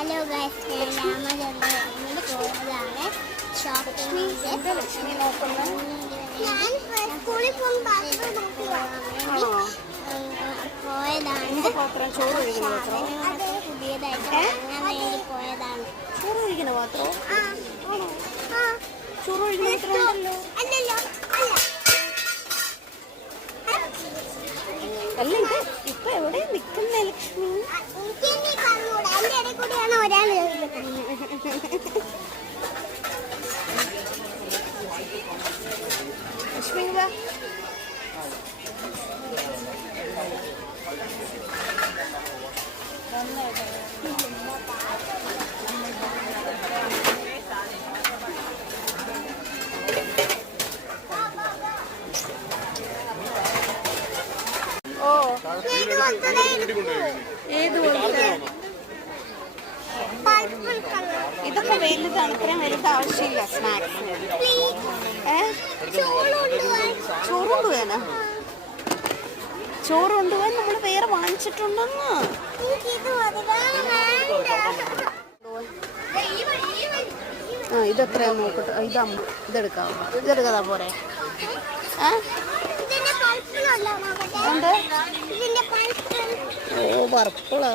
Hello guys, പോയതാണ് shopping. Lakshmi നോക്കുന്നത് ഞാൻ സ്കൂളിൽ പോയതാണ്. പാത്രം ചോറ് ഒഴിക്കുന്ന പാത്രം പുതിയതായിട്ട് പോയതാണ്. ചോറ് ഒഴിക്കുന്ന പാത്രം ചോറ് ഒഴിക്കുന്ന പാത്രം ഉണ്ടല്ലോ. അല്ല ഇത് ഇപ്പൊ എവിടെ നിൽക്കുന്ന ലക്ഷ്മി? ലക്ഷ്മി ഇതൊക്കെ വലുതാണ്, ഇത്രയും വലുത് ആവശ്യമില്ല. സ്നാക്സ് ചോറ് കൊണ്ടുപോകാനാ? ചോറ് കൊണ്ടുപോകാൻ നമ്മൾ വേറെ വാങ്ങിച്ചിട്ടുണ്ടെന്ന്. ഇതെത്രയാ നോക്കട്ടെ. ഇതെടുക്കാതാ പോരെ? എന്ത്? ഓ പർപ്പിളാ.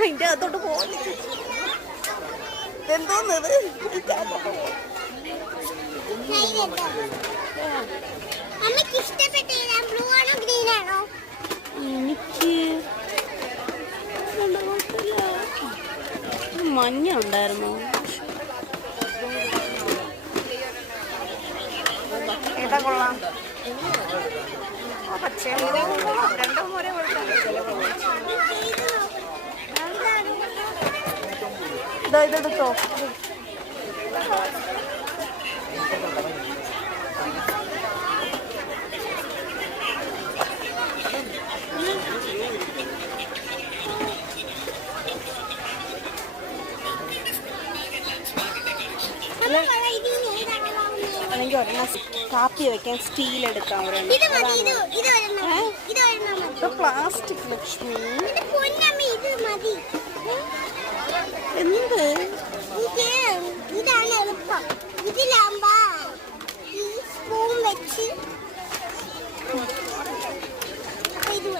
അതിന്റെ അകത്തോട്ട് പോകുന്നു. എന്തോന്നത്? എനിക്ക് മഞ്ഞ ഉണ്ടായിരുന്നു. ഏതാ കൊള്ളാം? പച്ച രണ്ടോ മൂന്നോ ഇതെടുത്തോ. അല്ലെങ്കിൽ ഒരെണ്ണം കാപ്പി വെക്കാൻ സ്റ്റീൽ എടുക്കാം. പ്ലാസ്റ്റിക് ലക്ഷ്മി എന്ത്? ഇതാണ് എളുപ്പം. ഇതിലാകുമ്പോ സ്പൂൺ വെച്ച്